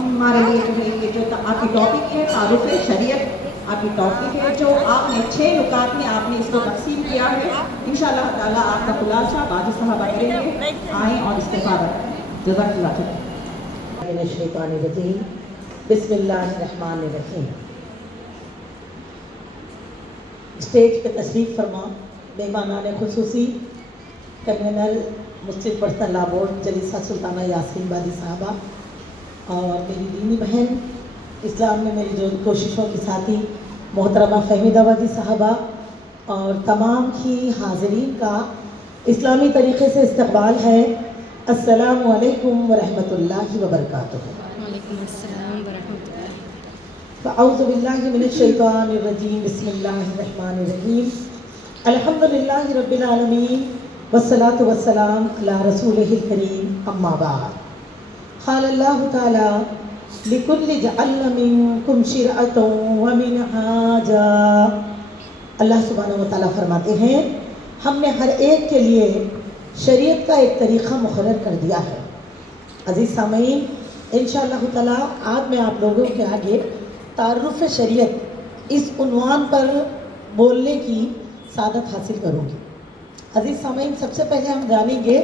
हमारे लिए जो है ये जो आपकी टॉपिक है तारुफ शरीयत, आपकी टॉपिक है जो आपने 6 नुकात में आपने इसको तकसीम किया है। इंशाअल्लाह ताला आपका खुलासा बाजी साहब करेंगे, आएँ और इस्तेफादा करें। जज़ाकल्लाह खैर। बिस्मिल्लाहिर्रहमानिर्रहीम। स्टेज पे तशरीफ़ फरमा मेहमानान खुसूसी convener Muslim personal law board Jalisa Sultana Yasin Badi साहबा और मेरी दीनी बहन इस्लाम में मेरी जो कोशिशों की साथी मोहतरमा फहमीदा बादी साहबा और तमाम ही हाज़रीन का इस्लामी तरीक़े से इस्तक़बाल है। अस्सलामु अलैकुम व रहमतुल्लाहि व बरकातुहू। वालेकुम अस्सलाम व रहमतुल्लाह। फ़अऊज़ु बिल्लाहि मिनश शैतानिर रजीम। बिस्मिल्लाहिर रहमानिर रहीम। अल्हम्दुलिल्लाहि रब्बिल आलमीन वस्सलातु वस्सलाम अला रसूलिहिल करीम अम्मा बाद। क़ाल अल्लाहु तआला लिकुल्लि जअलना मिनकुम शिरअतन व मिनहाजा। अल्लाह सुब्हानहू व तआला फरमाते हैं हमने हर एक के लिए शरीयत का एक तरीक़ा मुक़र्रर कर दिया है। अज़ीज़ सामीन, इंशाअल्लाह ताला आज मैं आप लोगों के आगे तारुफ़ शरीयत इस उन्वान पर बोलने की सादत हासिल करूँगी। अज़ीज़ सामीन, सबसे पहले हम जानेंगे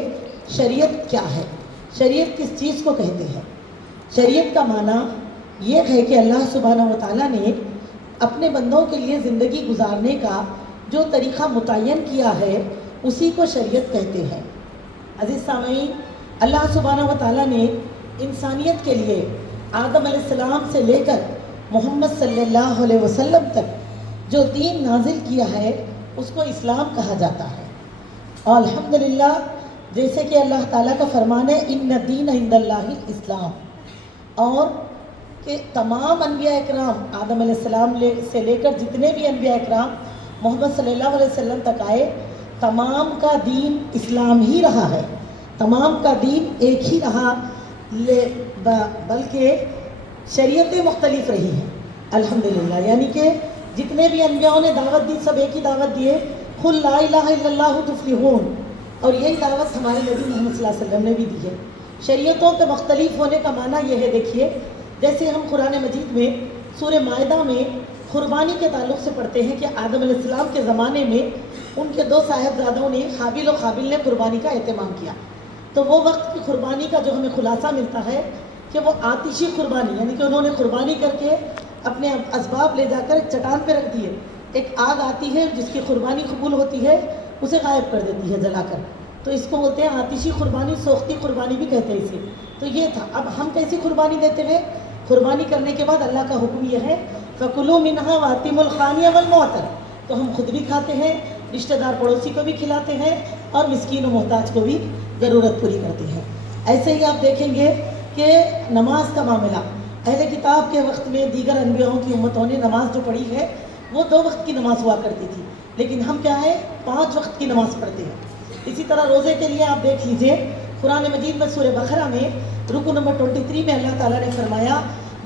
शरीयत क्या है, शरीयत किस चीज़ को कहते हैं। शरीयत का माना ये है कि अल्लाह सुब्हानहू व तआला ने अपने बंदों के लिए ज़िंदगी गुजारने का जो तरीक़ा मुतय्यन किया है उसी को शरीयत कहते हैं। अज़ीज़ सामीन, अल्लाह सुब्हानहू व तआला ने इंसानियत के लिए आदम अलैहिस्सलाम से लेकर मोहम्मद सल्लल्लाहु अलैहि वसल्लम तक जो दीन नाजिल किया है उसको इस्लाम कहा जाता है। और अल्हम्दुलिल्लाह, जैसे कि अल्लाह ताला का फरमान है इन्ना दीन इंदल्लाहिल इस्लाम, और कि तमाम अनबिया इकराम आदम अलैहिस्सलाम से लेकर जितने भी अनबिया इकराम मोहम्मद सल्लल्लाहु अलैहि वसल्लम तक आए, तमाम का दीन इस्लाम ही रहा है, तमाम का दीन एक ही रहा, बल्कि शरीयतें मुख्तलिफ रही हैं। अल्हम्दुलिल्लाह, यानी कि जितने भी अनबियाओं ने दावत दी सब एक ही दावत दिए, कुल ला इलाहा इल्लल्लाहु तुफ्लिहून, और यही दावत हमारे नबी मोहम्मद सल्लल्लाहु अलैहि वसल्लम ने भी दी है। शरीयतों के मुख्तलिफ होने का माना यह है, देखिए जैसे हम कुरान मजीद में सूरह माइदा में कुर्बानी के ताल्लुक़ से पढ़ते हैं कि आदम अलैहिस्सलाम के ज़माने में उनके 2 साहिबजादों ने हाबिल और काबिल ने कुर्बानी का एहतमाम किया। तो वो वक्त की कुर्बानी का जो हमें खुलासा मिलता है कि वो आतिशी कुर्बानी, यानी कि उन्होंने कुर्बानी करके अपने असबाब ले जाकर एक चट्टान पे रख दिए, एक आग आती है जिसकी कुर्बानी कबूल होती है उसे गायब कर देती है जलाकर, तो इसको बोलते हैं आतिशी कुर्बानी, सोख्ती कुर्बानी भी कहते हैं इसे। तो ये था। अब हम कैसी कुर्बानी देते हैं? कुर्बानी करने के बाद अल्लाह का हुक्म यह है फ़कुलू मिन्हा वातिमुल खानिया वल मुअतर, तो हम खुद भी खाते हैं, रिश्तेदार पड़ोसी को भी खिलाते हैं और मिस्कीन और मोहताज को भी ज़रूरत पूरी करते हैं। ऐसे ही आप देखेंगे कि नमाज का मामला, अहले किताब के वक्त में दीगर अनबियाओं की उम्मतों ने नमाज जो पढ़ी है वो 2 वक्त की नमाज हुआ करती थी, लेकिन हम क्या है 5 वक्त की नमाज पढ़ते हैं। इसी तरह रोज़े के लिए आप देख लीजिए कुरान मजीद में सूरह बकरा में रुकू नंबर 23 में अल्लाह ताला ने फरमाया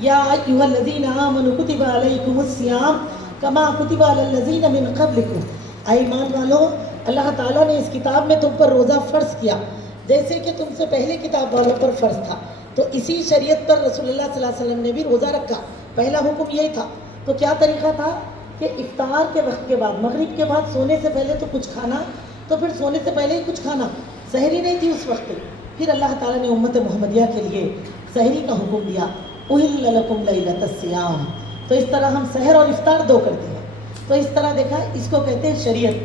या अय्युहल्लज़ीना आमनू कुतिबा अलैकुमुस्सियाम कमा कुतिबा अलल्लज़ीना मिन क़ब्लिकुम, ऐ ईमान वालों, अल्लाह ताला ने इस किताब में तुम पर रोज़ा फ़र्ज़ किया जैसे कि तुमसे पहले किताब वालों पर फ़र्ज़ था। तो इसी शरीयत पर रसूलुल्लाह सल्लल्लाहु अलैहि वसल्लम ने भी रोज़ा रखा। पहला हुक्म यही था। तो क्या तरीक़ा था कि इफ्तार के वक्त के बाद, मगरिब के बाद सोने से पहले तो कुछ खाना, तो फिर सोने से पहले ही कुछ खाना, सहरी नहीं थी उस वक्त। फिर अल्लाह ताला ने उम्मत मुहम्मदिया के लिए सहरी का हुक्म दिया, उहिल्ल लकुम लैलतस सियाम। तो इस तरह हम सहर और इफ्तार 2 करते हैं। तो इस तरह देखा, इसको कहते हैं शरीयत।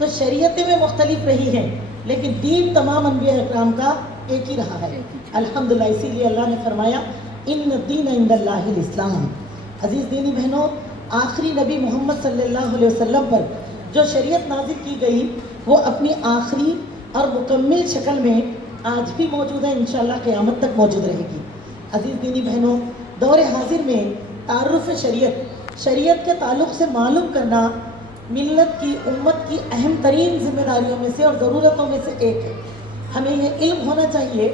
तो शरीयतें में मुख्तलिफ रही हैं, लेकिन दीन तमाम अनबिया इकराम का एक ही रहा है। अल्हम्दुलिल्लाह, इसीलिए अल्लाह ने फरमाया इन्न दीन इंदल्लाहिल इस्लाम। अजीज़ दीनी बहनों, आखिरी नबी मोहम्मद सल्लल्लाहु अलैहि वसल्लम पर जो शरीयत नाजिल की गई वो अपनी आखिरी और मुकम्मिल शक्ल में आज भी मौजूद है, इंशाअल्लाह क़यामत तक मौजूद रहेगी। अजीज़ दीनी बहनों, दौरे हाजिर में तारुफ़ शरीयत, शरीयत के ताल्लुक़ से मालूम करना मिल्लत की, उम्मत की अहम तरीन ज़िम्मेदारियों में से और ज़रूरतों में से एक है। हमें यह इल्म होना चाहिए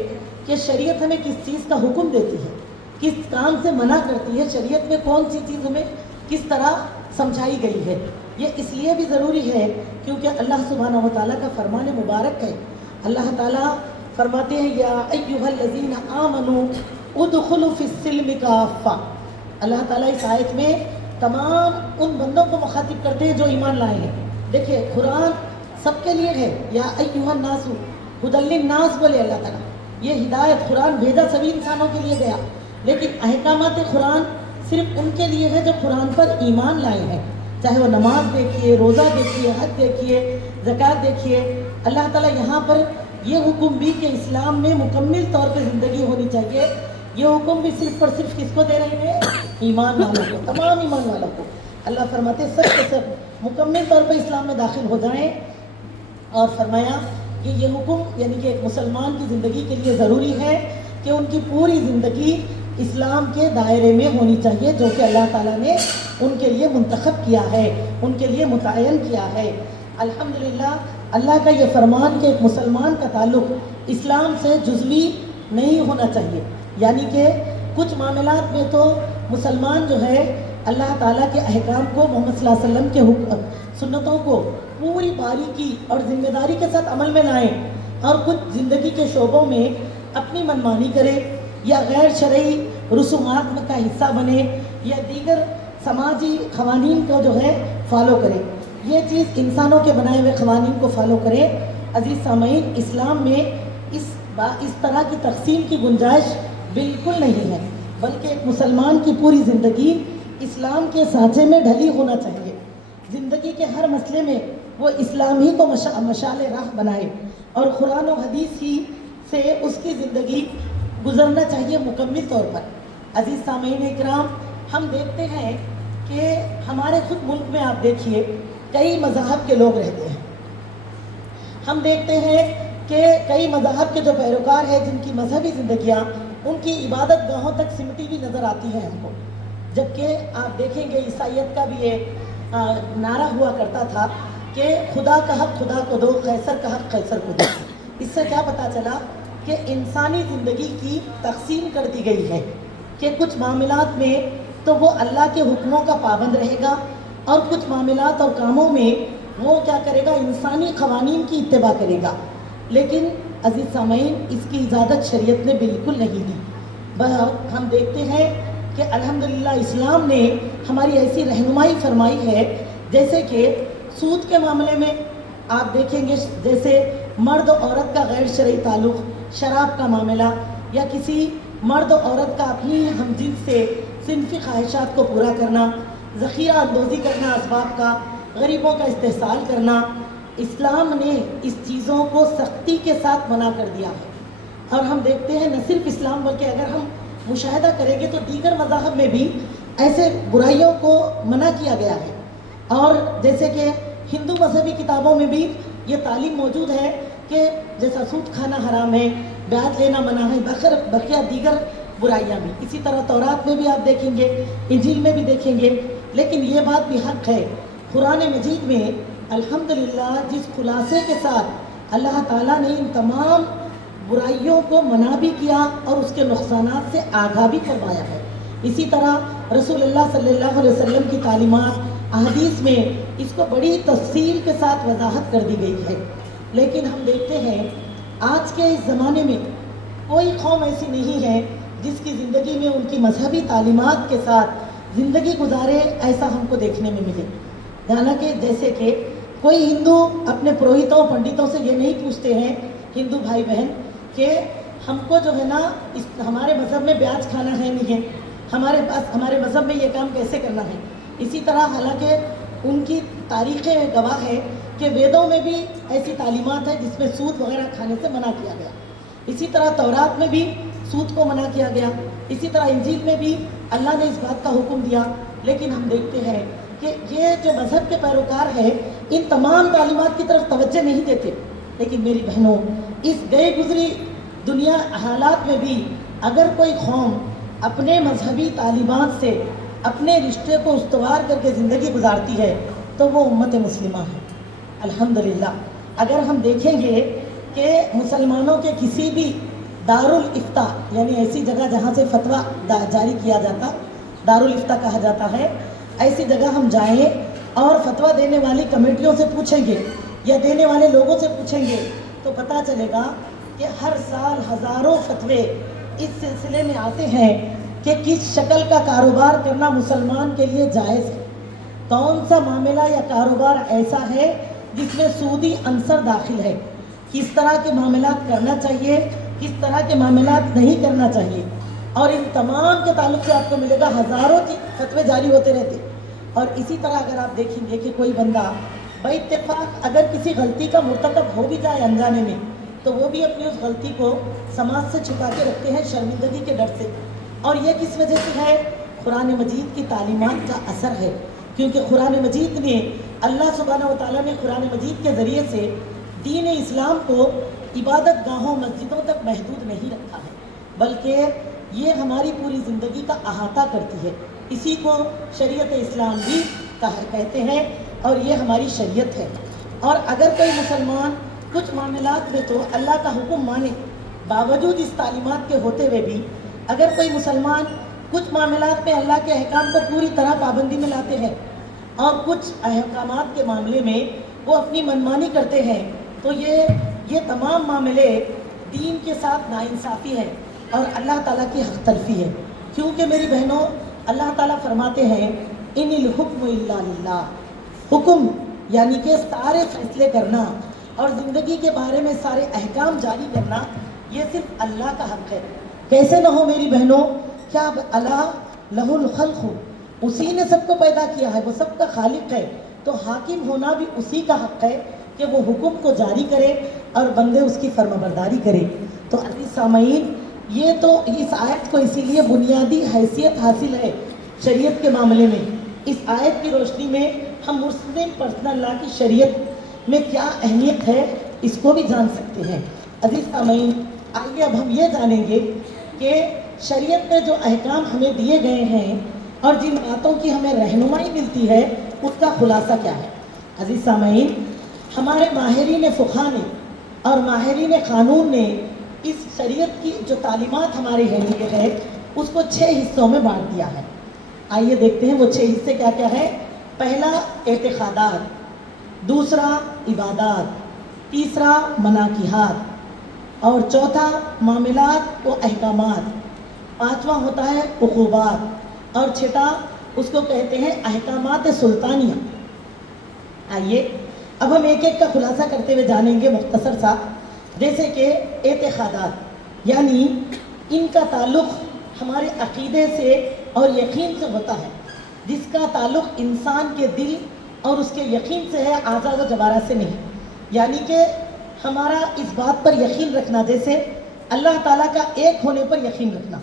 कि शरीयत हमें किस चीज़ का हुक्म देती है, किस काम से मना करती है, शरीयत में कौन सी चीज़ हमें किस तरह समझाई गई है। ये इसलिए भी ज़रूरी है क्योंकि अल्लाह सुब्हानहु व तआला का फरमान मुबारक है। अल्लाह ताला फरमाते हैं या अय्युहल्लज़ीना आमनू उदखुलू फिस्सिल्म काफ़ा। अल्लाह ताला इस आयत में तमाम उन बंदों को मुखातिब करते हैं जो ईमान लाए हैं। देखिए कुरान सबके लिए है, या अय्युहन नासु हुदल्लिन नास बोले अल्लाह ताला। ये हिदायत कुरान भेजा सभी इंसानों के लिए गया, लेकिन अहकामात कुरान सिर्फ उनके लिए है जो कुरान पर ईमान लाए हैं। चाहे वो नमाज देखिए, रोज़ा देखिए, हज देखिए, ज़कात देखिए, अल्लाह ताला यहाँ पर ये हुक्म भी कि इस्लाम में मुकम्मल तौर पे ज़िंदगी होनी चाहिए, ये हुक्म भी सिर्फ और सिर्फ किसको दे रहे हैं? ईमान वालों को, तमाम ईमान वालों को। अल्लाह फरमाते सब के सब मुकम्मल तौर पे इस्लाम में दाखिल हो जाएं। और फरमाया कि ये हुक्म यानी कि एक मुसलमान की ज़िंदगी के लिए ज़रूरी है कि उनकी पूरी ज़िंदगी इस्लाम के दायरे में होनी चाहिए, जो कि अल्लाह ताला ने उनके लिए मुंतखब किया है, उनके लिए मुतय्यन किया है। अल्हम्दुलिल्लाह अल्लाह का ये फरमान कि एक मुसलमान का ताल्लुक़ इस्लाम से जुज़वी नहीं होना चाहिए, यानी कि कुछ मामलात में तो मुसलमान जो है अल्लाह ताला के अहकाम को, मोहम्मद सल्लल्लाहु अलैहि वसल्लम के हुक्म सुन्नतों को पूरी बारीकी और ज़िम्मेदारी के साथ अमल में लाएं, और कुछ ज़िंदगी के शोबों में अपनी मनमानी करे या गैर शरई रसूमात का हिस्सा बने या दीगर समाजी क़वानीन को जो है फॉलो करे। ये चीज़ इंसानों के बनाए हुए क़वानीन को फॉलो करे। अजीज़ सामईन, इस्लाम में इस तरह की तक़सीम की गुंजाइश बिल्कुल नहीं है, बल्कि एक मुसलमान की पूरी ज़िंदगी इस्लाम के सांचे में ढली होना चाहिए। ज़िंदगी के हर मसले में वो इस्लाम ही को मशाल राह बनाए और कुरान और हदीस ही से उसकी ज़िंदगी गुजरना चाहिए मुकम्मल तौर पर। अजीज़ सामीन इकराम, हम देखते हैं कि हमारे खुद मुल्क में आप देखिए कई मज़हब के लोग रहते हैं। हम देखते हैं कि कई मज़हब के जो पैरोकार हैं जिनकी मजहबी ज़िंदगियाँ उनकी इबादत गाहों तक सिमटी हुई नज़र आती हैं हमको, जबकि आप देखेंगे ईसाइयत का भी ये नारा हुआ करता था कि खुदा का हक खुदा को दो, कैसर का हक कैसर को दो। इससे क्या पता चला कि इंसानी ज़िंदगी की तकसीम कर दी गई है कि कुछ मामलात में तो वो अल्लाह के हुक्मों का पाबंद रहेगा और कुछ मामलात और कामों में वो क्या करेगा, इंसानी क़वानीन की इत्तिबा करेगा। लेकिन अजीज़ सामीन, इसकी इजाज़त शरीयत ने बिल्कुल नहीं दी। हम देखते हैं कि अल्हम्दुलिल्लाह इस्लाम ने हमारी ऐसी रहनुमाई फरमाई है, जैसे कि सूद के मामले में आप देखेंगे जैसे मर्द और औरत का गैर शरई ताल्लुक़, शराब का मामला, या किसी मर्द और औरत का अपनी हमजिन्स से सिनफी ख्वाहिशात को पूरा करना, ज़ख़ीरा अंदोज़ी करना असबाब का, गरीबों का इस्तेहसाल करना, इस्लाम ने इस चीज़ों को सख्ती के साथ मना कर दिया है। और हम देखते हैं न सिर्फ इस्लाम बल्कि अगर हम मुशाहिदा करेंगे तो दीगर मज़ाहब में भी ऐसे बुराइयों को मना किया गया है। और जैसे कि हिंदू मजहबी किताबों में भी ये तालीम मौजूद है कि जैसा सूद खाना हराम है, ब्याज लेना मना है, बकिया दीगर बुराइयाँ भी। इसी तरह तौरात में भी आप देखेंगे, इंजील में भी देखेंगे। लेकिन ये बात भी हक़ है, कुरान मजीद में अल्हम्दुलिल्लाह जिस खुलासे के साथ अल्लाह ताला ने इन तमाम बुराइयों को मना भी किया और उसके नुकसानात से आगाह भी करवाया है। इसी तरह रसूलुल्लाह सल्लल्लाहु अलैहि वसल्लम की तालीमात अहदीस में इसको बड़ी तफसील के साथ वजाहत कर दी गई है। लेकिन हम देखते हैं आज के इस ज़माने में कोई कौम ऐसी नहीं है जिसकी ज़िंदगी में उनकी मजहबी तालीमात के साथ ज़िंदगी गुजारे, ऐसा हमको देखने में मिले। हालांकि जैसे कि कोई हिंदू अपने पुरोहितों पंडितों से ये नहीं पूछते हैं, हिंदू भाई बहन, कि हमको जो है ना इस हमारे मज़हब में ब्याज खाना है नहीं है, हमारे मज़हब में ये काम कैसे करना है। इसी तरह हालांकि उनकी तारीख़ें गवाह है कि वेदों में भी ऐसी तालीमात है जिसमें सूद वगैरह खाने से मना किया गया। इसी तरह तौरात में भी सूद को मना किया गया। इसी तरह इंजील में भी अल्लाह ने इस बात का हुक्म दिया। लेकिन हम देखते हैं कि ये जो मज़हब के पैरोकार हैं इन तमाम तालीमात की तरफ तवज्जो नहीं देते। लेकिन मेरी बहनों, इस गए गुजरी दुनिया हालात में भी अगर कोई कौम अपने मजहबी तालीमात से अपने रिश्ते को उस्तवार करके ज़िंदगी गुजारती है तो वो उम्मत मुस्लिमा है। अल्हम्दुलिल्लाह अगर हम देखेंगे कि मुसलमानों के किसी भी दारुल इफ्ता यानी ऐसी जगह जहाँ से फतवा जारी किया जाता, दारुल इफ्ता कहा जाता है, ऐसी जगह हम जाएं और फतवा देने वाली कमेटियों से पूछेंगे या देने वाले लोगों से पूछेंगे तो पता चलेगा कि हर साल हज़ारों फतवे اس سلسلے میں آتے ہیں کہ کس شکل کا کاروبار کرنا مسلمان کے لیے جائز ہے، کون سا معاملہ یا کاروبار ایسا ہے جس میں سودی عنصر داخل ہے، کس طرح کے معاملات کرنا چاہیے، کس طرح کے معاملات نہیں کرنا چاہیے، اور ان تمام کے تعلق سے آپ کو ملے گا ہزاروں فتوے جاری ہوتے رہتے۔ اور اسی طرح اگر آپ دیکھیں گے کہ کوئی بندہ بے اتفاق اگر کسی غلطی کا مرتکب ہو بھی جائے انجانے میں، تو وہ بھی اپنی اس غلطی کو سماج سے چھپا کے رکھتے ہیں شرمندگی کے ڈر سے۔ اور یہ کس وجہ سے ہے؟ قرآن مجید کی تعلیمات کا اثر ہے، کیونکہ قرآن مجید نے اللہ سبحانہ و تعالیٰ نے قرآن مجید کے ذریعے سے دین اسلام کو عبادت گاہوں مسجدوں تک محدود نہیں رکھا ہے، بلکہ یہ ہماری پوری زندگی کا احاطہ کرتی ہے۔ اسی کو شریعت اسلام بھی کہتے ہیں، اور یہ ہماری شریعت ہے۔ اور اگر کوئی مسلمان کچھ معاملات میں تو اللہ کا حکم مانے، باوجود اس تعلیمات کے ہوتے ہوئے بھی اگر کوئی مسلمان کچھ معاملات میں اللہ کے احکام کو پوری طرح پابندی میں لاتے ہیں اور کچھ احکامات کے معاملے میں وہ اپنی منمانی کرتے ہیں، تو یہ تمام معاملے دین کے ساتھ ناانصافی ہے اور اللہ تعالیٰ کی حق تلفی ہے۔ کیونکہ میری بہنوں، اللہ تعالیٰ فرماتے ہیں ان الحکم الا للہ، حکم یعنی کہ سارے فیصلے کرنا اور زندگی کے بارے میں سارے احکام جاری کرنا یہ صرف اللہ کا حق ہے۔ کیسے نہ ہو میری بہنوں، کیا اللہ لہ الخلق، اسی نے سب کو پیدا کیا ہے، وہ سب کا خالق ہے، تو حاکم ہونا بھی اسی کا حق ہے کہ وہ حکم کو جاری کرے اور بندے اس کی فرمانبرداری کرے۔ تو عزیز سامعین، یہ تو اس آیت کو اسی لیے بنیادی حیثیت حاصل ہے شریعت کے معاملے میں۔ اس آیت کی روشنی میں ہم مسلم پرسنل لا کی شریعت میں کیا اہمیت ہے اس کو بھی جان سکتے ہیں۔ عزیز سامعین، آئیے اب ہم یہ جانیں گے کہ شریعت میں جو احکام ہمیں دیے گئے ہیں اور جن باتوں کی ہمیں رہنمائی ملتی ہے اس کا خلاصہ کیا ہے۔ عزیز سامعین، ہمارے ماہرین فقہ نے اور ماہرین قانون نے اس شریعت کی جو تعلیمات ہمارے لیے ہے اس کو 6 حصوں میں بانٹ دیا ہے۔ آئیے دیکھتے ہیں وہ 6 حصے کیا کیا ہے۔ پہلا اعتقادات، دوسرا عبادات، تیسرا مناکحات، اور چوتھا معاملات و احکامات، پانچواں ہوتا ہے عقوبات، اور چھٹا اس کو کہتے ہیں احکامات سلطانیہ۔ آئیے اب ہم ایک ایک کا خلاصہ کرتے ہوئے جانیں گے مختصر سا۔ جیسے کہ اعتقادات، یعنی ان کا تعلق ہمارے عقیدے سے اور یقین سے ہوتا ہے، جس کا تعلق انسان کے دل اور اس کے یقین سے ہے، اعضاء و جوارح سے نہیں۔ یعنی کہ ہمارا اس بات پر یقین رکھنا، جیسے اللہ تعالیٰ کا ایک ہونے پر یقین رکھنا،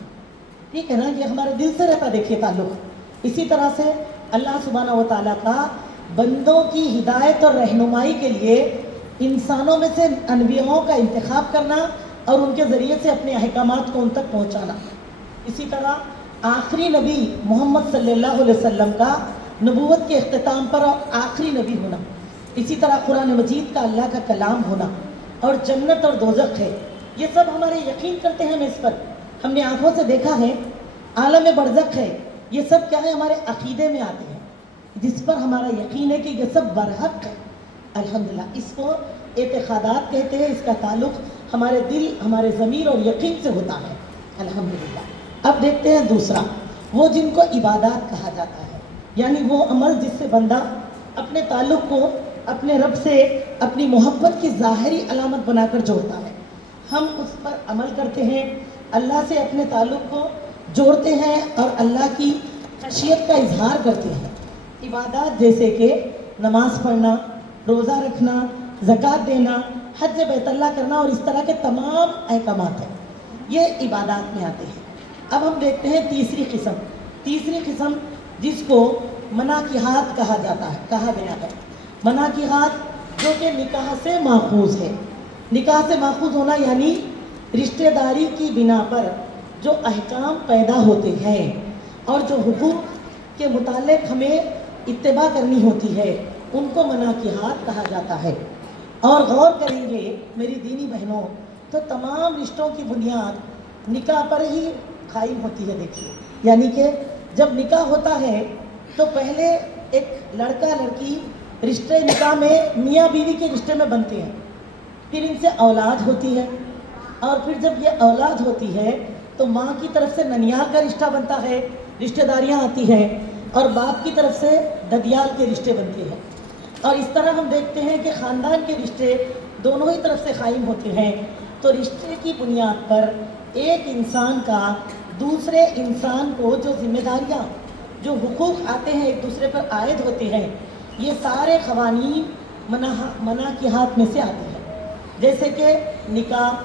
ٹھیک ہے نا، یہ ہمارے دل سے رہتا دیکھیے تعلق۔ اسی طرح سے اللہ سبحانہ و تعالیٰ کا بندوں کی ہدایت اور رہنمائی کے لیے انسانوں میں سے انبیاءوں کا انتخاب کرنا اور ان کے ذریعے سے اپنے احکامات کو ان تک پہنچانا۔ اسی طرح آخری نبی محمد صلی اللہ علیہ وسلم کا نبوت کے اختتام پر اور آخری نبی ہونا۔ اسی طرح قرآن مجید کا اللہ کا کلام ہونا، اور جنت اور دوزخ ہے، یہ سب ہمارے یقین کرتے ہیں ہم اس پر، ہم نے آنکھوں سے دیکھا ہے۔ عالم برزخ ہے، یہ سب کیا ہے، ہمارے عقیدے میں آتے ہیں، جس پر ہمارا یقین ہے کہ یہ سب برحق ہے۔ الحمدللہ، اس کو اعتقادات کہتے ہیں، اس کا تعلق ہمارے دل، ہمارے ضمیر اور یقین سے ہوتا ہے۔ الحمدللہ۔ اب دیکھتے ہیں دوسرا، وہ جن کو عبادات کہا جاتا ہے، یعنی وہ عمل جس سے بندہ اپنے تعلق کو اپنے رب سے اپنی محبت کی ظاہری علامت بنا کر جوڑتا ہے۔ ہم اس پر عمل کرتے ہیں، اللہ سے اپنے تعلق کو جوڑتے ہیں اور اللہ کی خشیت کا اظہار کرتے ہیں۔ عبادات جیسے کہ نماز پڑھنا، روزہ رکھنا، زکوٰۃ دینا، حج بیت اللہ کرنا اور اس طرح کے تمام احکامات ہیں، یہ عبادات میں آتے ہیں۔ اب ہم دیکھتے ہیں تیسری قسم جس کو مناکحات کہا جاتا ہے، کہا گیا ہے۔ مناکحات جو کہ نکاح سے ماخوذ ہے۔ نکاح سے ماخوذ ہونا یعنی رشتہ داری کی بنا پر جو احکام پیدا ہوتے ہیں اور جو حقوق کے متعلق ہمیں اتباع کرنی ہوتی ہے، ان کو مناکحات کہا جاتا ہے۔ اور غور کریں گے میری دینی بہنوں تو تمام رشتوں کی بنیاد نکاح پر ہی قائم ہوتی ہے۔ دیکھیے، یعنی کہ جب نکاح ہوتا ہے تو پہلے ایک لڑکا لڑکی رشتے نکاح میں میاں بیوی کے رشتے میں بنتے ہیں، پھر ان سے اولاد ہوتی ہے، اور پھر جب یہ اولاد ہوتی ہے تو ماں کی طرف سے ننیال کا رشتہ بنتا ہے، رشتہ داریاں آتی ہیں، اور باپ کی طرف سے ددیال کے رشتے بنتے ہیں. اور اس طرح ہم دیکھتے ہیں کہ خاندان کے رشتے دونوں ہی طرف سے قائم ہوتے ہیں. تو رشتے کی بنیاد پر ایک انسان کا دوسرے انسان کو جو ذمہ داریاں، جو حقوق آتے ہیں ایک دوسرے پر عائد ہوتے ہیں، یہ سارے قوانین مناکحات میں سے آتے ہیں. جیسے کہ نکاح،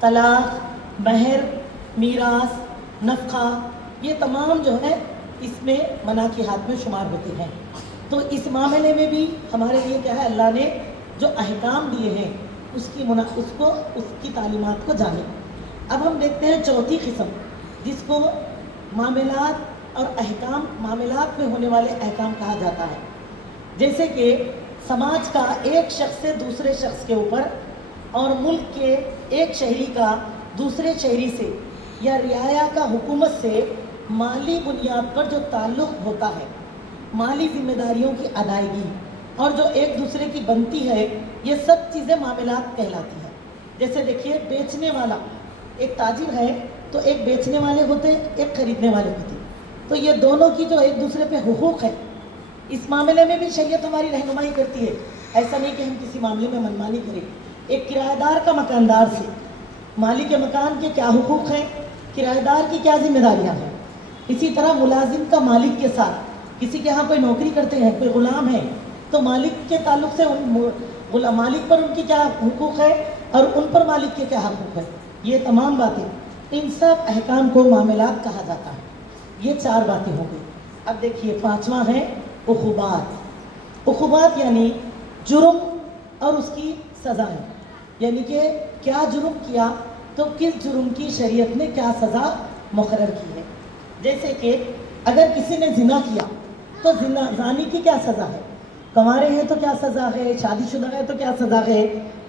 طلاق، مہر، میراث، نفقہ، یہ تمام جو ہے اس میں مناکحات میں شمار ہوتے ہیں. تو اس معاملے میں بھی ہمارے لیے کیا ہے، اللہ نے جو احکام دیے ہیں اس کی تعلیمات کو جانیں. اب ہم دیکھتے ہیں چوتھی قسم، جس کو معاملات اور احکام، معاملات میں ہونے والے احکام کہا جاتا ہے. جیسے کہ سماج کا ایک شخص سے دوسرے شخص کے اوپر، اور ملک کے ایک شہری کا دوسرے شہری سے، یا رعایا کا حکومت سے مالی بنیاد پر جو تعلق ہوتا ہے، مالی ذمہ داریوں کی ادائیگی اور جو ایک دوسرے کی بنتی ہے، یہ سب چیزیں معاملات کہلاتی ہیں. جیسے دیکھیے، بیچنے والا ایک تاجر ہے تو ایک بیچنے والے ہوتے، ایک خریدنے والے ہوتے. تو یہ دونوں کی جو ایک دوسرے پہ حقوق ہے، اس معاملے میں بھی شریعت ہماری رہنمائی کرتی ہے. ایسا نہیں کہ ہم کسی معاملے میں منمانی کریں. ایک کرایہ دار کا مکاندار سے، مالک مکان کے کیا حقوق ہیں، کرایہ دار کی کیا ذمہ داریاں ہیں. اسی طرح ملازم کا مالک کے ساتھ، کسی کے ہاں کوئی نوکری کرتے ہیں، کوئی غلام ہے، تو مالک کے تعلق سے مالک پر ان کی کیا حقوق ہے اور ان پر مالک کے کیا حقوق ہے. یہ تمام باتیں، ان سب احکام کو معاملات کہا جاتا ہے. یہ 4 باتیں ہو گئی. اب دیکھیے 5واں ہے عقوبات. عقوبات یعنی جرم اور اس کی سزائیں، یعنی کہ کیا جرم کیا تو کس جرم کی شریعت نے کیا سزا مقرر کی ہے. جیسے کہ اگر کسی نے زنا کیا تو زانی کی کیا سزا ہے، کنوارے ہیں تو کیا سزا ہے، شادی شدہ ہے تو کیا سزا ہے.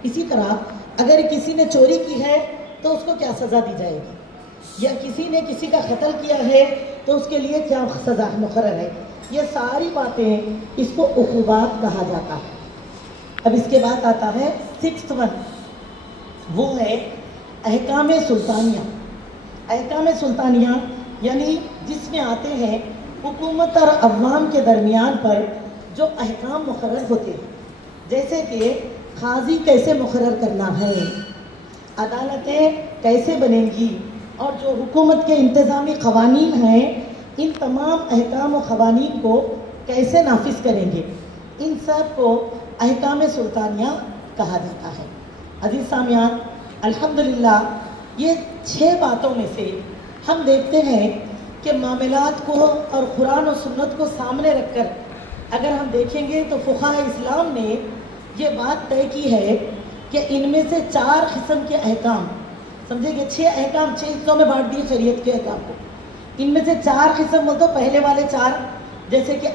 اسی طرح اگر کسی نے چوری کی ہے تو اس کو کیا سزا دی جائے گی، یا کسی نے کسی کا قتل کیا ہے تو اس کے لیے کیا سزا مقرر ہے. یہ ساری باتیں اس کو عقوبات کہا جاتا ہے. اب اس کے بعد آتا ہے 6th ون، وہ ہے احکام سلطانیہ. احکام سلطانیہ یعنی جس میں آتے ہیں حکومت اور عوام کے درمیان پر جو احکام مقرر ہوتے ہیں. جیسے کہ قاضی کیسے مقرر کرنا ہے، عدالتیں کیسے بنیں گی، اور جو حکومت کے انتظامی قوانین ہیں، ان تمام احکام و قوانین کو کیسے نافذ کریں گے، ان سب کو احکام سلطانیہ کہا جاتا ہے. عزیز سامعین، الحمدللہ یہ 6 باتوں میں سے ہم دیکھتے ہیں کہ معاملات کو اور قرآن و سنت کو سامنے رکھ کر اگر ہم دیکھیں گے تو فقہاء اسلام نے یہ بات طے کی ہے کہ ان میں سے 4 قسم کے احکام، سمجھے کہ 6 احکام 6 حصوں میں بانٹ دیے شریعت کے احکام کو. ان میں سے 4 قسم تو پہلے والے 4 جیسے کہ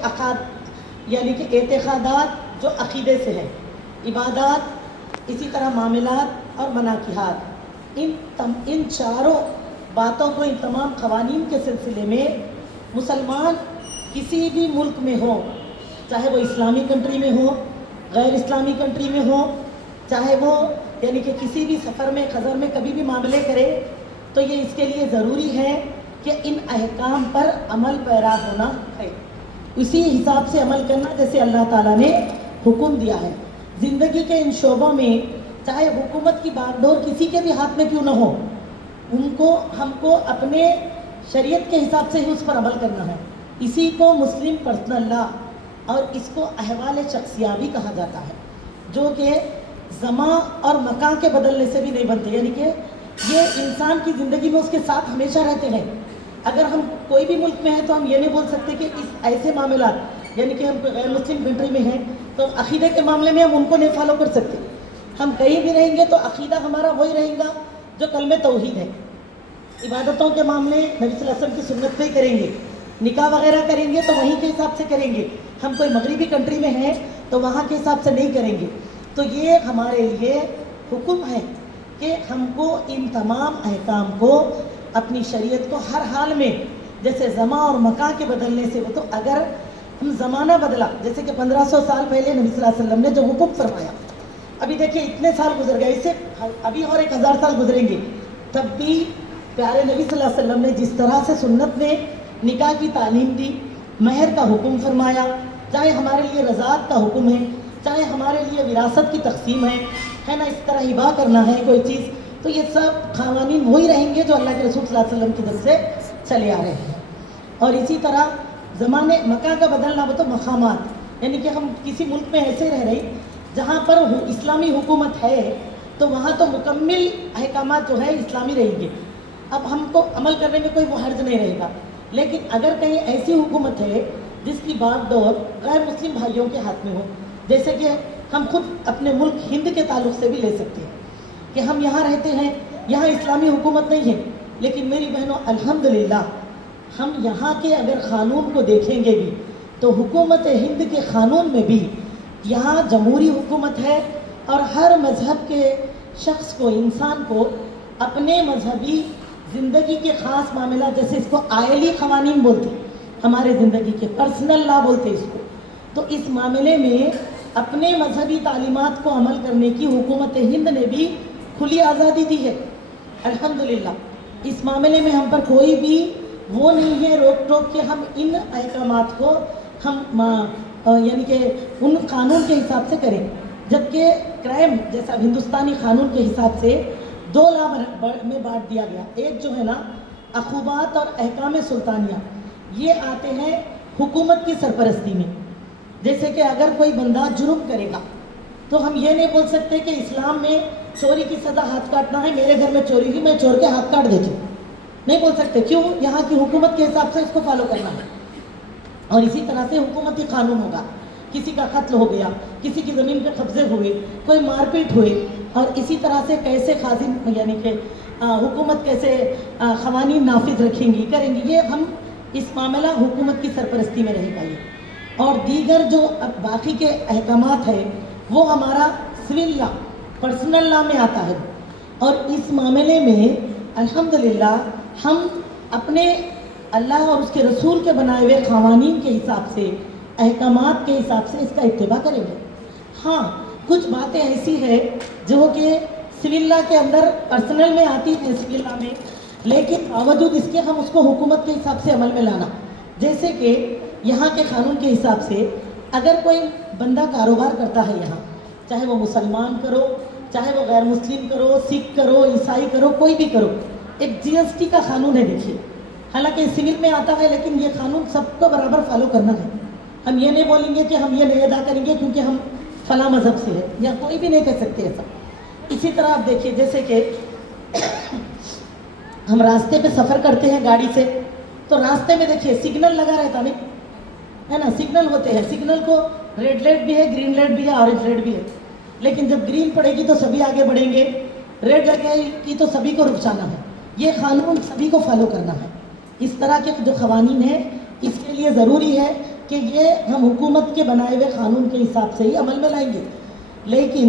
یعنی کہ اعتقادات جو عقیدے سے ہیں، عبادات، اسی طرح معاملات اور مناکحات. ان چاروں باتوں کو، ان تمام قوانین کے سلسلے میں مسلمان کسی بھی ملک میں ہو، چاہے وہ اسلامی کنٹری میں ہو، غیر اسلامی کنٹری میں ہو، چاہے وہ یعنی کہ کسی بھی سفر میں خزر میں کبھی بھی معاملے کرے، تو یہ اس کے لیے ضروری ہے کہ ان احکام پر عمل پیرا ہونا ہے، اسی حساب سے عمل کرنا جیسے اللہ تعالیٰ نے حکم دیا ہے. زندگی کے ان شعبوں میں چاہے حکومت کی باغ ڈور کسی کے بھی ہاتھ میں کیوں نہ ہو، ہم کو اپنے شریعت کے حساب سے ہی اس پر عمل کرنا ہے. اسی کو مسلم پرسنل لا اور اس کو احوال شخصیہ بھی کہا جاتا ہے، جو کہ زمان اور مکان کے بدلنے سے بھی نہیں بنتے. یعنی کہ یہ انسان کی زندگی میں اس کے ساتھ ہمیشہ رہتے ہیں. اگر ہم کوئی بھی ملک میں ہیں تو ہم یہ نہیں بول سکتے کہ اس ایسے معاملات، یعنی کہ ہم غیر مسلم کنٹری میں ہیں تو عقیدے کے معاملے میں ہم ان کو نہیں فالو کر سکتے. ہم کہیں بھی رہیں گے تو عقیدہ ہمارا وہی رہے گا جو کلمہ توحید ہے. عبادتوں کے معاملے نبی صلی اللہ علیہ وسلم کی سنت پہ ہی کریں گے. نکاح وغیرہ کریں گے تو وہیں کے حساب سے کریں گے. ہم کوئی مغربی کنٹری میں ہیں تو وہاں کے حساب سے نہیں کریں گے. تو یہ ہمارے لیے حکم ہے کہ ہم کو ان تمام احکام کو اپنی شریعت کو ہر حال میں، جیسے زمان اور مکان کے بدلنے سے، وہ تو اگر ہم زمانہ بدلا، جیسے کہ 1500 سال پہلے نبی صلی اللہ علیہ وسلم نے جو حکم فرمایا، ابھی دیکھیے اتنے سال گزر گئے، اس سے ابھی اور 1000 سال گزریں گے، تب بھی प्यारे नबी सल्लल्लाहु अलैहि वसल्लम ने जिस तरह से सुन्नत में निकाह की तालीम दी, महर का हुक्म फरमाया, चाहे हमारे लिए रज़ात का हुक्म है, चाहे हमारे लिए विरासत की तकसीम है ना, इस तरह हिबा करना है कोई चीज़, तो ये सब क़वानीन वही रहेंगे जो अल्लाह के रसूल सल्लल्लाहु अलैहि वसल्लम की तरफ से चले आ रहे हैं। और इसी तरह ज़माने मका का बदलना वो तो मकामात, यानी कि हम किसी मुल्क में ऐसे रह रहे जहाँ पर इस्लामी हुकूमत है तो वहाँ तो मुकम्मिल अहकामात जो है इस्लामी रहेंगे, अब हमको अमल करने में कोई वो हर्ज नहीं रहेगा। लेकिन अगर कहीं ऐसी हुकूमत है जिसकी बागडोर गैर मुस्लिम भाइयों के हाथ में हो, जैसे कि हम खुद अपने मुल्क हिंद के ताल्लुक से भी ले सकते हैं कि हम यहाँ रहते हैं, यहाँ इस्लामी हुकूमत नहीं है, लेकिन मेरी बहनों अल्हम्दुलिल्लाह हम यहाँ के अगर क़ानून को देखेंगे भी तो हुकूमत हिंद के क़ानून में भी यहाँ जमहूरी हुकूमत है और हर मज़हब के शख्स को, इंसान को अपने मजहबी ज़िंदगी के ख़ास मामला, जैसे इसको आयली क़वानीन बोलते हैं, हमारे ज़िंदगी के पर्सनल लॉ बोलते हैं इसको, तो इस मामले में अपने मजहबी तालीमात को अमल करने की हुकूमत हिंद ने भी खुली आज़ादी दी है अल्हम्दुलिल्लाह। इस मामले में हम पर कोई भी वो नहीं है रोक टोक कि हम इन अहकामात को हम यानी कि उन कानून के हिसाब से करें, जबकि क्राइम जैसा हिंदुस्तानी कानून के हिसाब से 2 लॉ में बांट दिया गया। एक जो है ना अखूबात और अहकाम सुल्तानिया, ये आते हैं हुकूमत की सरपरस्ती में। जैसे कि अगर कोई बंदा जुर्म करेगा तो हम ये नहीं बोल सकते कि इस्लाम में चोरी की सज़ा हाथ काटना है, मेरे घर में चोरी हुई मैं चोर के हाथ काट देती हूँ, नहीं बोल सकते। क्यों? यहाँ की हुकूमत के हिसाब से इसको फॉलो करना है। और इसी तरह से हुकूमती कानून होगा, किसी का कत्ल हो गया, किसी की ज़मीन पे कब्जे हुए, कोई मारपीट हुए, और इसी तरह से कैसे खाजिन यानी कि हुकूमत कैसे क़वानीन नाफिज रखेंगी करेंगी, ये हम इस मामला हुकूमत की सरपरस्ती में रहेगा ये। और दीगर जो अब बाकी के अहकामात है वो हमारा सिविल लॉ, पर्सनल लॉ में आता है। और इस मामले में अल्हम्दुलिल्लाह हम अपने अल्लाह और उसके रसूल के बनाए हुए क़वानीन के हिसाब से, अहकामात के हिसाब से इसका इत्तिबा करेंगे। हाँ, कुछ बातें ऐसी है जो कि सिविल लॉ के अंदर पर्सनल में आती है सिविल लॉ में, लेकिन बावजूद इसके हम उसको हुकूमत के हिसाब से अमल में लाना। जैसे कि यहाँ के कानून के हिसाब से अगर कोई बंदा कारोबार करता है यहाँ, चाहे वो मुसलमान करो, चाहे वो गैर मुस्लिम करो, सिख करो, ईसाई करो, कोई भी करो, एक GST का कानून है। देखिए, हालांकि सिविल में आता है लेकिन ये कानून सबको बराबर फॉलो करना है। हम ये नहीं बोलेंगे कि हम ये नहीं अदा करेंगे क्योंकि हम फला मज़हब से है, या कोई भी नहीं कह सकते ऐसा। इसी तरह आप देखिए, जैसे कि हम रास्ते पे सफ़र करते हैं गाड़ी से, तो रास्ते में देखिए सिग्नल लगा रहता नहीं है ना, सिग्नल होते हैं, सिग्नल को रेड लाइट भी है, ग्रीन लाइट भी है, ऑरेंज लाइट भी है, लेकिन जब ग्रीन पड़ेगी तो सभी आगे बढ़ेंगे, रेड लगेगी तो सभी को रुक जाना है। ये कानून सभी को फॉलो करना है। इस तरह के जो क़वानीन हैं, इसके लिए ज़रूरी है कि ये हम हुकूमत के बनाए हुए कानून के हिसाब से ही अमल में लाएंगे। लेकिन